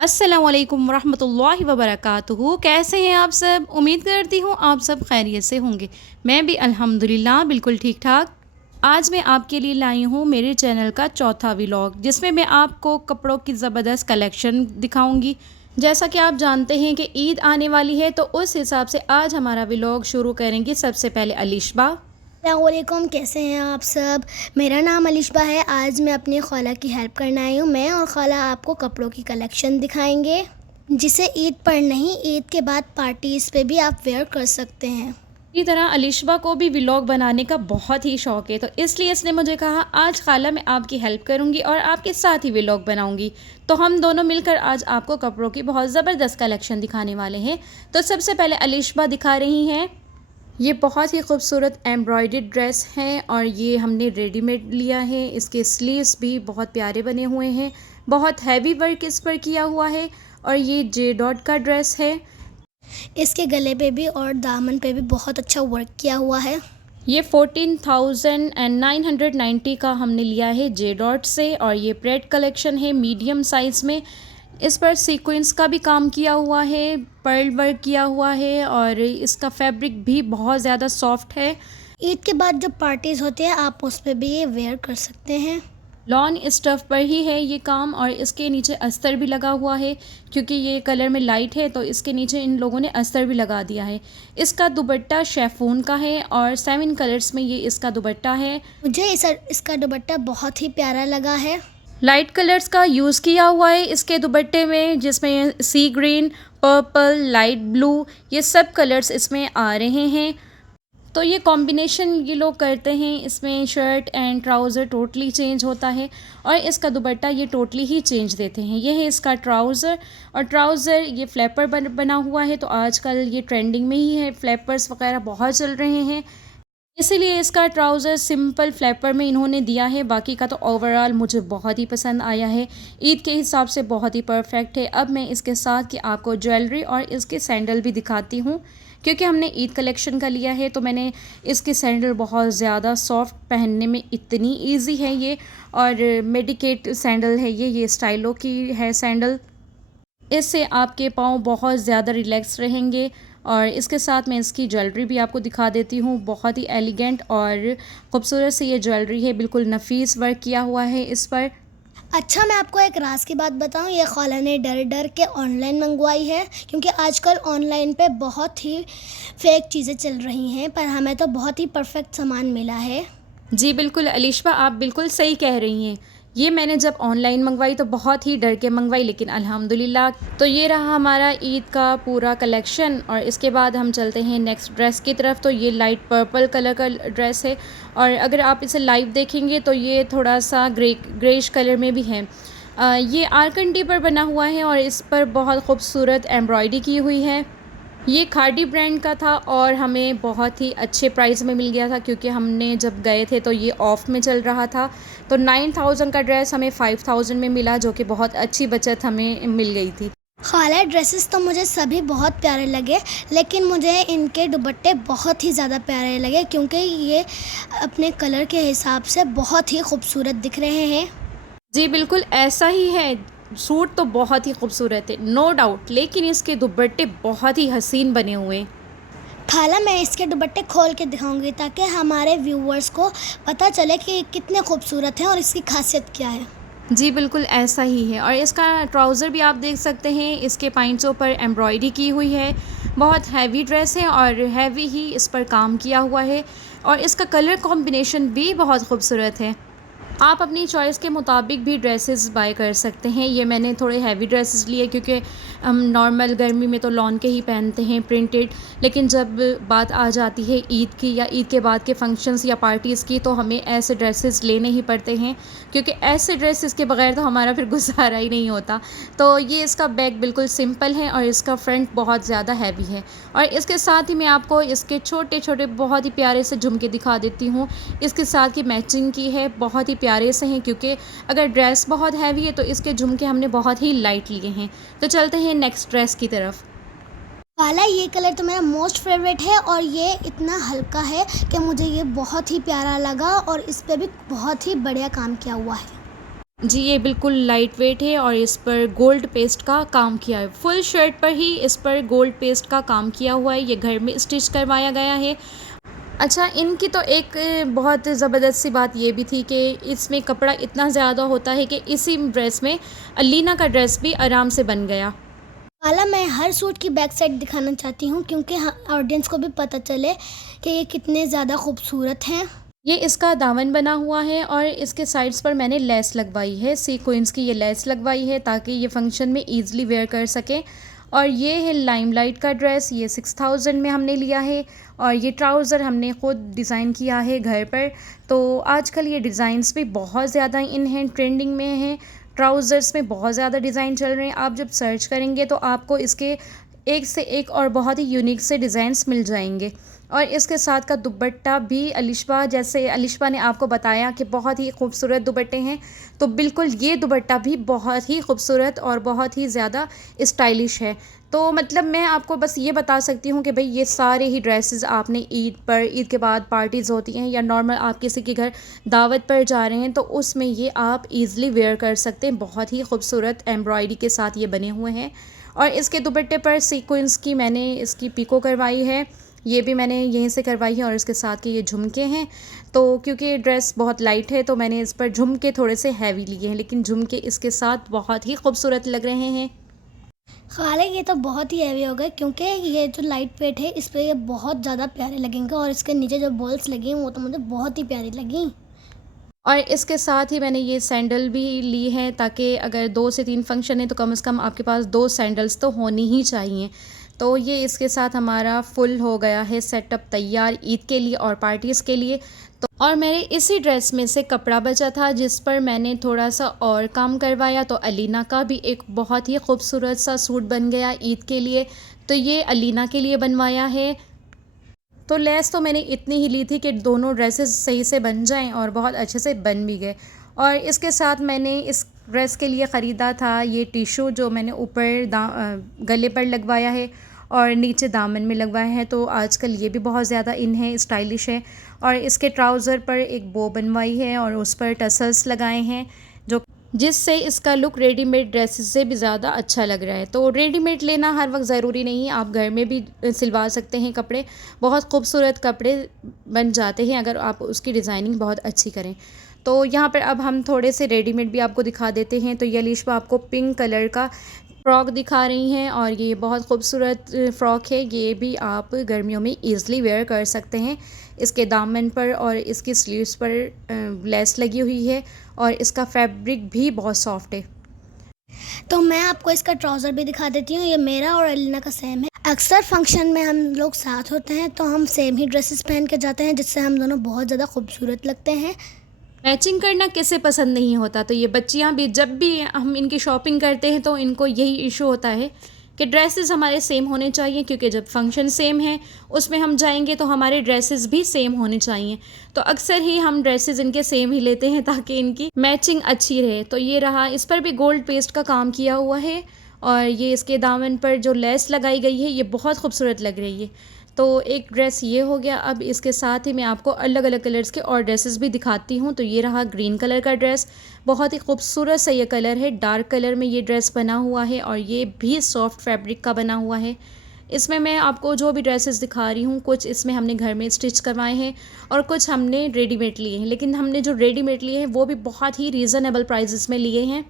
अस्सलामुअलैकुम वरहमतुल्लाहि वबरकातुहू। कैसे हैं आप सब? उम्मीद करती हूँ आप सब खैरियत से होंगे। मैं भी अल्हम्दुलिल्लाह बिल्कुल ठीक ठाक। आज मैं आपके लिए लाई हूँ मेरे चैनल का चौथा व्लॉग, जिसमें मैं आपको कपड़ों की ज़बरदस्त कलेक्शन दिखाऊंगी। जैसा कि आप जानते हैं कि ईद आने वाली है, तो उस हिसाब से आज हमारा व्लॉग शुरू करेंगे। सबसे पहले अलिशबा। अस्सलामुअलैकुम, कैसे हैं आप सब। मेरा नाम अलिशबा है। आज मैं अपनी खाला की हेल्प करने आई हूँ। मैं और खाला आपको कपड़ों की कलेक्शन दिखाएंगे, जिसे ईद पर नहीं, ईद के बाद पार्टीज़ पे भी आप वेयर कर सकते हैं। इसी तरह अलिशबा को भी व्लॉग बनाने का बहुत ही शौक़ है, तो इसलिए इसने मुझे कहा आज खाला मैं आपकी हेल्प करूंगी और आपके साथ ही व्लॉग बनाऊंगी। तो हम दोनों मिलकर आज आपको कपड़ों की बहुत ज़बरदस्त कलेक्शन दिखाने वाले हैं। तो सबसे पहले अलिशबा दिखा रही हैं। ये बहुत ही खूबसूरत एम्ब्रॉयडर्ड ड्रेस है और ये हमने रेडीमेड लिया है। इसके स्लीव्स भी बहुत प्यारे बने हुए हैं, बहुत हैवी वर्क इस पर किया हुआ है और ये जे डॉट का ड्रेस है। इसके गले पे भी और दामन पे भी बहुत अच्छा वर्क किया हुआ है। ये 14,990 का हमने लिया है जे डॉट से और ये प्रेड कलेक्शन है मीडियम साइज़ में। इस पर सीक्वेंस का भी काम किया हुआ है, पर्ल वर्क किया हुआ है और इसका फैब्रिक भी बहुत ज़्यादा सॉफ्ट है। ईद के बाद जो पार्टीज़ होती है आप उस पर भी ये वेयर कर सकते हैं। लॉन स्टफ़ पर ही है ये काम और इसके नीचे अस्तर भी लगा हुआ है, क्योंकि ये कलर में लाइट है तो इसके नीचे इन लोगों ने अस्तर भी लगा दिया है। इसका दुपट्टा शेफून का है और 7 कलर्स में ये इसका दुपट्टा है। मुझे इसका दुपट्टा बहुत ही प्यारा लगा है। लाइट कलर्स का यूज़ किया हुआ है इसके दुपट्टे में, जिसमें सी ग्रीन, पर्पल, लाइट ब्लू, ये सब कलर्स इसमें आ रहे हैं। तो ये कॉम्बिनेशन ये लोग करते हैं, इसमें shirt and trouser totally change होता है और इसका दुपट्टा ये टोटली ही चेंज देते हैं। ये है इसका ट्राउज़र और ट्राउज़र ये फ्लैपर बना हुआ है, तो आजकल ये ट्रेंडिंग में ही है, फ्लैपर्स वगैरह बहुत चल रहे हैं, इसीलिए इसका ट्राउज़र सिंपल फ्लैपर में इन्होंने दिया है। बाकी का तो ओवरऑल मुझे बहुत ही पसंद आया है, ईद के हिसाब से बहुत ही परफेक्ट है। अब मैं इसके साथ कि आपको ज्वेलरी और इसके सैंडल भी दिखाती हूँ, क्योंकि हमने ईद कलेक्शन का लिया है तो मैंने इसकी सैंडल बहुत ज़्यादा सॉफ्ट, पहनने में इतनी इजी है ये, और मेडिकेट सैंडल है ये स्टाइलो की है सैंडल। इससे आपके पाँव बहुत ज़्यादा रिलैक्स रहेंगे। और इसके साथ मैं इसकी ज्वेलरी भी आपको दिखा देती हूँ। बहुत ही एलिगेंट और ख़ूबसूरत सी ये ज्वेलरी है, बिल्कुल नफीस वर्क किया हुआ है इस पर। अच्छा, मैं आपको एक राज की बात बताऊं, ये खाला ने डर डर के ऑनलाइन मंगवाई है, क्योंकि आजकल ऑनलाइन पे बहुत ही फेक चीज़ें चल रही हैं, पर हमें तो बहुत ही परफेक्ट सामान मिला है। जी बिल्कुल अलिशबा, आप बिल्कुल सही कह रही हैं। ये मैंने जब ऑनलाइन मंगवाई तो बहुत ही डर के मंगवाई, लेकिन अल्हम्दुलिल्लाह। तो ये रहा हमारा ईद का पूरा कलेक्शन और इसके बाद हम चलते हैं नेक्स्ट ड्रेस की तरफ। तो ये लाइट पर्पल कलर का ड्रेस है और अगर आप इसे लाइव देखेंगे तो ये थोड़ा सा ग्रेइश कलर में भी है। ये आरकंडी पर बना हुआ है और इस पर बहुत खूबसूरत एम्ब्रॉयडरी की हुई है। ये खादी ब्रांड का था और हमें बहुत ही अच्छे प्राइस में मिल गया था, क्योंकि हमने जब गए थे तो ये ऑफ़ में चल रहा था। तो 9,000 का ड्रेस हमें 5,000 में मिला, जो कि बहुत अच्छी बचत हमें मिल गई थी। खाला ड्रेसेस तो मुझे सभी बहुत प्यारे लगे, लेकिन मुझे इनके दुपट्टे बहुत ही ज़्यादा प्यारे लगे, क्योंकि ये अपने कलर के हिसाब से बहुत ही खूबसूरत दिख रहे हैं। जी बिल्कुल ऐसा ही है। सूट तो बहुत ही खूबसूरत है, नो डाउट, लेकिन इसके दुपट्टे बहुत ही हसीन बने हुए हैं। खाला, मैं इसके दुपट्टे खोल के दिखाऊंगी ताकि हमारे व्यूवर्स को पता चले कि कितने खूबसूरत हैं और इसकी खासियत क्या है। जी बिल्कुल ऐसा ही है। और इसका ट्राउज़र भी आप देख सकते हैं, इसके पाइंट्सों पर एम्ब्रॉयडरी की हुई है। बहुत हैवी ड्रेस है और हैवी ही इस पर काम किया हुआ है और इसका कलर कॉम्बिनेशन भी बहुत खूबसूरत है। आप अपनी चॉइस के मुताबिक भी ड्रेसेस बाय कर सकते हैं। ये मैंने थोड़े हैवी ड्रेसेस लिए, क्योंकि हम नॉर्मल गर्मी में तो लॉन के ही पहनते हैं प्रिंटेड, लेकिन जब बात आ जाती है ईद की या ईद के बाद के फंक्शंस या पार्टीज़ की, तो हमें ऐसे ड्रेसेस लेने ही पड़ते हैं, क्योंकि ऐसे ड्रेसेस के बगैर तो हमारा फिर गुजारा ही नहीं होता। तो ये इसका बैक बिल्कुल सिंपल है और इसका फ्रंट बहुत ज़्यादा हैवी है। और इसके साथ ही मैं आपको इसके छोटे छोटे बहुत ही प्यारे से झुमके दिखा देती हूँ। इसके साथ की मैचिंग की है, बहुत ही प्यारे से हैं, क्योंकि अगर ड्रेस बहुत हैवी है तो इसके झुमके हमने बहुत ही लाइट लिए हैं। तो चलते हैं नेक्स्ट ड्रेस की तरफ। खाला, ये कलर तो मेरा मोस्ट फेवरेट है और ये इतना हल्का है कि मुझे ये बहुत ही प्यारा लगा और इस पे भी बहुत ही बढ़िया काम किया हुआ है। जी, ये बिल्कुल लाइट वेट है और इस पर गोल्ड पेस्ट का काम किया है। फुल शर्ट पर ही इस पर गोल्ड पेस्ट का काम किया हुआ है। ये घर में स्टिच करवाया गया है। अच्छा, इनकी तो एक बहुत ज़बरदस्त सी बात ये भी थी कि इसमें कपड़ा इतना ज़्यादा होता है कि इसी ड्रेस में अलीना का ड्रेस भी आराम से बन गया। खाला, मैं हर सूट की बैक साइड दिखाना चाहती हूँ क्योंकि ऑडियंस को भी पता चले कि ये कितने ज़्यादा खूबसूरत हैं। ये इसका दामन बना हुआ है और इसके साइड्स पर मैंने लेस लगवाई है, सीक्वेंस की ये लेस लगवाई है ताकि ये फंक्शन में ईज़िली वेयर कर सकें। और ये है लाइमलाइट का ड्रेस, ये 6000 में हमने लिया है और ये ट्राउज़र हमने ख़ुद डिज़ाइन किया है घर पर। तो आजकल ये डिज़ाइंस भी बहुत ज़्यादा इन हैं, ट्रेंडिंग में हैं। ट्राउज़र्स में बहुत ज़्यादा डिज़ाइन चल रहे हैं। आप जब सर्च करेंगे तो आपको इसके एक से एक और बहुत ही यूनिक से डिज़ाइंस मिल जाएंगे। और इसके साथ का दुपट्टा भी अलिशबा, जैसे अलिशबा ने आपको बताया कि बहुत ही खूबसूरत दुपट्टे हैं, तो बिल्कुल ये दुपट्टा भी बहुत ही खूबसूरत और बहुत ही ज़्यादा स्टाइलिश है। तो मतलब मैं आपको बस ये बता सकती हूँ कि भाई ये सारे ही ड्रेसेस आपने ईद पर, ईद के बाद पार्टीज़ होती हैं या नॉर्मल आप किसी के घर दावत पर जा रहे हैं तो उसमें ये आप ईज़िली वेयर कर सकते हैं। बहुत ही खूबसूरत एम्ब्रॉयडरी के साथ ये बने हुए हैं। और इसके दुपट्टे पर सीक्वेंस की मैंने इसकी पिको करवाई है, ये भी मैंने यहीं से करवाई है। और इसके साथ के ये झुमके हैं, तो क्योंकि ड्रेस बहुत लाइट है तो मैंने इस पर झुमके थोड़े से हैवी लिए हैं, लेकिन झुमके इसके साथ बहुत ही खूबसूरत लग रहे हैं। खाला, ये तो बहुत ही हैवी हो गए क्योंकि ये जो लाइट वेट है इस पे ये बहुत ज़्यादा प्यारे लगेंगे और इसके नीचे जो बॉल्स लगी हैं वो तो मुझे बहुत ही प्यारी लगी। और इसके साथ ही मैंने ये सैंडल भी ली हैं ताकि अगर 2 से 3 फंक्शन है तो कम से कम आपके पास 2 सैंडल्स तो होनी ही चाहिए। तो ये इसके साथ हमारा फुल हो गया है सेटअप तैयार ईद के लिए और पार्टीज़ के लिए। तो और मेरे इसी ड्रेस में से कपड़ा बचा था जिस पर मैंने थोड़ा सा और काम करवाया, तो अलीना का भी एक बहुत ही खूबसूरत सा सूट बन गया ईद के लिए। तो ये अलीना के लिए बनवाया है। तो लेस तो मैंने इतनी ही ली थी कि दोनों ड्रेसेस सही से बन जाएं और बहुत अच्छे से बन भी गए। और इसके साथ मैंने इस ड्रेस के लिए ख़रीदा था ये टिशू जो मैंने ऊपर गले पर लगवाया है और नीचे दामन में लगवाया है। तो आजकल ये भी बहुत ज़्यादा इन है, स्टाइलिश है। और इसके ट्राउज़र पर एक बो बनवाई है और उस पर टसल्स लगाए हैं जो जिससे इसका लुक रेडीमेड ड्रेसेस से भी ज़्यादा अच्छा लग रहा है। तो रेडीमेड लेना हर वक्त ज़रूरी नहीं, आप घर में भी सिलवा सकते हैं कपड़े। बहुत खूबसूरत कपड़े बन जाते हैं अगर आप उसकी डिज़ाइनिंग बहुत अच्छी करें। तो यहाँ पर अब हम थोड़े से रेडीमेड भी आपको दिखा देते हैं। तो ये अलिशबा आपको पिंक कलर का फ़्रॉक दिखा रही हैं और ये बहुत खूबसूरत फ़्रॉक है। ये भी आप गर्मियों में ईज़िली वेयर कर सकते हैं। इसके दामन पर और इसकी स्लीव्स पर लेस लगी हुई है और इसका फैब्रिक भी बहुत सॉफ्ट है। तो मैं आपको इसका ट्राउज़र भी दिखा देती हूँ। ये मेरा और अलीना का सेम है। अक्सर फंक्शन में हम लोग साथ होते हैं तो हम सेम ही ड्रेसेस पहन के जाते हैं जिससे हम दोनों बहुत ज़्यादा खूबसूरत लगते हैं। मैचिंग करना किसे पसंद नहीं होता। तो ये बच्चियाँ भी जब भी हम इनकी शॉपिंग करते हैं तो इनको यही इशू होता है कि ड्रेसेस हमारे सेम होने चाहिए, क्योंकि जब फंक्शन सेम है उसमें हम जाएंगे तो हमारे ड्रेसेस भी सेम होने चाहिए। तो अक्सर ही हम ड्रेसेस इनके सेम ही लेते हैं ताकि इनकी मैचिंग अच्छी रहे। तो ये रहा, इस पर भी गोल्ड पेस्ट का काम किया हुआ है और ये इसके दामन पर जो लेस लगाई गई है ये बहुत खूबसूरत लग रही है। तो एक ड्रेस ये हो गया। अब इसके साथ ही मैं आपको अलग अलग कलर्स के और ड्रेसेस भी दिखाती हूँ। तो ये रहा ग्रीन कलर का ड्रेस, बहुत ही खूबसूरत सा ये कलर है। डार्क कलर में ये ड्रेस बना हुआ है और ये भी सॉफ्ट फैब्रिक का बना हुआ है। इसमें मैं आपको जो भी ड्रेसेस दिखा रही हूँ कुछ इसमें हमने घर में स्टिच करवाए हैं और कुछ हमने रेडीमेड लिए हैं, लेकिन हमने जो रेडीमेड लिए हैं वो भी बहुत ही रीज़नेबल प्राइजेस में लिए हैं।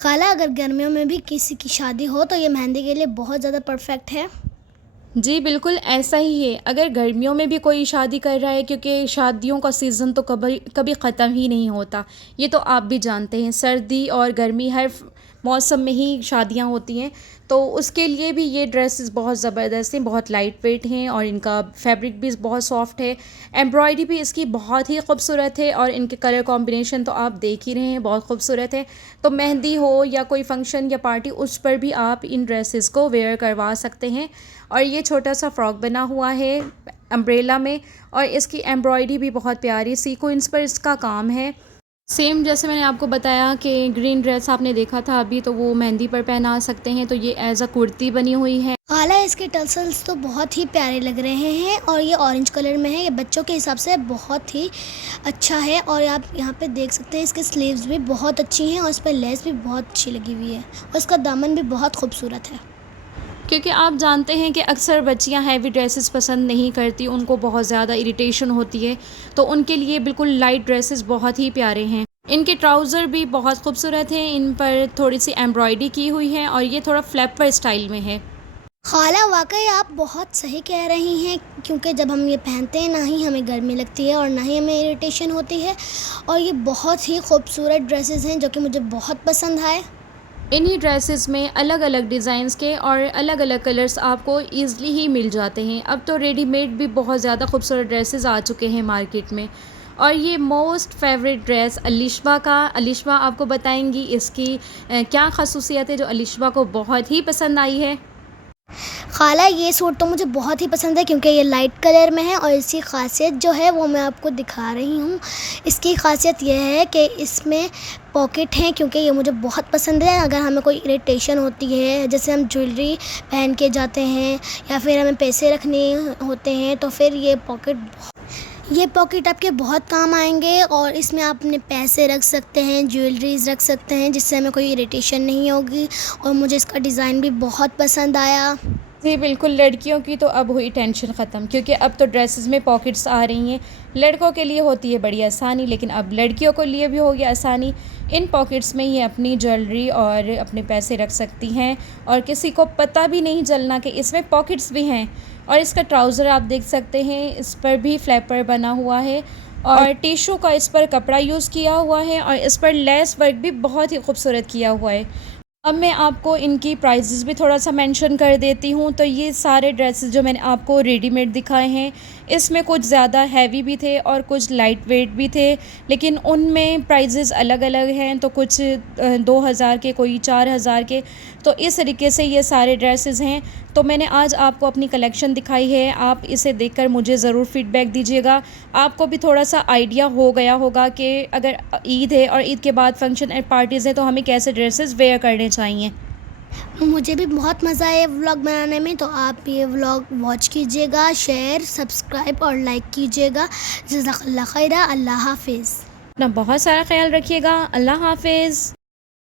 खाला, अगर गर्मियों में भी किसी की शादी हो तो ये मेहंदी के लिए बहुत ज़्यादा परफेक्ट है। जी बिल्कुल ऐसा ही है। अगर गर्मियों में भी कोई शादी कर रहा है, क्योंकि शादियों का सीज़न तो कभी कभी ख़त्म ही नहीं होता, ये तो आप भी जानते हैं। सर्दी और गर्मी हर मौसम में ही शादियां होती हैं। तो उसके लिए भी ये ड्रेसेस बहुत ज़बरदस्त हैं, बहुत लाइट वेट हैं और इनका फैब्रिक भी बहुत सॉफ्ट है। एम्ब्रॉयडरी भी इसकी बहुत ही खूबसूरत है और इनके कलर कॉम्बिनेशन तो आप देख ही रहे हैं, बहुत खूबसूरत है। तो मेहंदी हो या कोई फंक्शन या पार्टी, उस पर भी आप इन ड्रेसेस को वेयर करवा सकते हैं। और ये छोटा सा फ्रॉक बना हुआ है अम्ब्रेला में और इसकी एम्ब्रॉयडरी भी बहुत प्यारी सीक्वेंस पर इसका काम है। सेम जैसे मैंने आपको बताया कि ग्रीन ड्रेस आपने देखा था अभी, तो वो मेहंदी पर पहना सकते हैं, तो ये एज़ अ कुर्ती बनी हुई है। हाला इसके टसल्स तो बहुत ही प्यारे लग रहे हैं और ये ऑरेंज कलर में है। ये बच्चों के हिसाब से बहुत ही अच्छा है और आप यहाँ पे देख सकते हैं इसके स्लीव्स भी बहुत अच्छी हैं और इस पर लेस भी बहुत अच्छी लगी हुई है और इसका दामन भी बहुत खूबसूरत है। क्योंकि आप जानते हैं कि अक्सर बच्चियां हैवी ड्रेसेस पसंद नहीं करती, उनको बहुत ज़्यादा इरिटेशन होती है, तो उनके लिए बिल्कुल लाइट ड्रेसेस बहुत ही प्यारे हैं। इनके ट्राउज़र भी बहुत खूबसूरत हैं, इन पर थोड़ी सी एम्ब्रॉयडरी की हुई है और ये थोड़ा फ्लैपर स्टाइल में है। खाला वाकई आप बहुत सही कह रही हैं क्योंकि जब हम ये पहनते हैं ना ही हमें गर्मी लगती है और ना ही हमें इरिटेशन होती है और ये बहुत ही खूबसूरत ड्रेसेस हैं जो कि मुझे बहुत पसंद आए। इन्हीं ड्रेसेस में अलग अलग डिज़ाइंस के और अलग अलग कलर्स आपको ईज़िली ही मिल जाते हैं। अब तो रेडीमेड भी बहुत ज़्यादा खूबसूरत ड्रेसेस आ चुके हैं मार्केट में। और ये मोस्ट फेवरेट ड्रेस अलिशबा का, अलिशबा आपको बताएंगी इसकी क्या ख़ासियत है जो अलिशबा को बहुत ही पसंद आई है। खाला ये सूट तो मुझे बहुत ही पसंद है क्योंकि ये लाइट कलर में है और इसकी ख़ासियत जो है वो मैं आपको दिखा रही हूँ। इसकी ख़ासियत यह है कि इसमें पॉकेट हैं क्योंकि ये मुझे बहुत पसंद है। अगर हमें कोई इरिटेशन होती है, जैसे हम ज्वेलरी पहन के जाते हैं या फिर हमें पैसे रखने होते हैं, तो फिर ये पॉकेट आपके बहुत काम आएंगे और इसमें आप अपने पैसे रख सकते हैं, ज्वेलरीज रख सकते हैं, जिससे हमें कोई इरिटेशन नहीं होगी। और मुझे इसका डिज़ाइन भी बहुत पसंद आया। जी बिल्कुल, लड़कियों की तो अब हुई टेंशन ख़त्म, क्योंकि अब तो ड्रेसेस में पॉकेट्स आ रही हैं। लड़कों के लिए होती है बड़ी आसानी, लेकिन अब लड़कियों को लिए भी होगी आसानी। इन पॉकेट्स में ये अपनी ज्वेलरी और अपने पैसे रख सकती हैं और किसी को पता भी नहीं चलना कि इसमें पॉकेट्स भी हैं। और इसका ट्राउज़र आप देख सकते हैं, इस पर भी फ्लैपर बना हुआ है और टिशू का इस पर कपड़ा यूज़ किया हुआ है और इस पर लेस वर्क भी बहुत ही खूबसूरत किया हुआ है। अब मैं आपको इनकी प्राइसेस भी थोड़ा सा मेंशन कर देती हूँ। तो ये सारे ड्रेसेस जो मैंने आपको रेडीमेड दिखाए हैं, इसमें कुछ ज़्यादा हैवी भी थे और कुछ लाइट वेट भी थे, लेकिन उनमें प्राइसेस अलग अलग हैं। तो कुछ 2000 के, कोई 4000 के। तो इस तरीके से ये सारे ड्रेसेस हैं। तो मैंने आज आपको अपनी कलेक्शन दिखाई है, आप इसे देखकर मुझे ज़रूर फ़ीडबैक दीजिएगा। आपको भी थोड़ा सा आइडिया हो गया होगा कि अगर ईद है और ईद के बाद फंक्शन एंड पार्टीज़ हैं तो हमें कैसे ड्रेसेस वेयर करने चाहिए। मुझे भी बहुत मज़ा आया व्लॉग बनाने में, तो आप ये व्लॉग वॉच कीजिएगा, शेयर, सब्सक्राइब और लाइक कीजिएगा। जज़ाकल्लाह खैरा। अल्लाह हाफ़िज़। अपना बहुत सारा ख्याल रखिएगा। अल्लाह हाफ़िज़।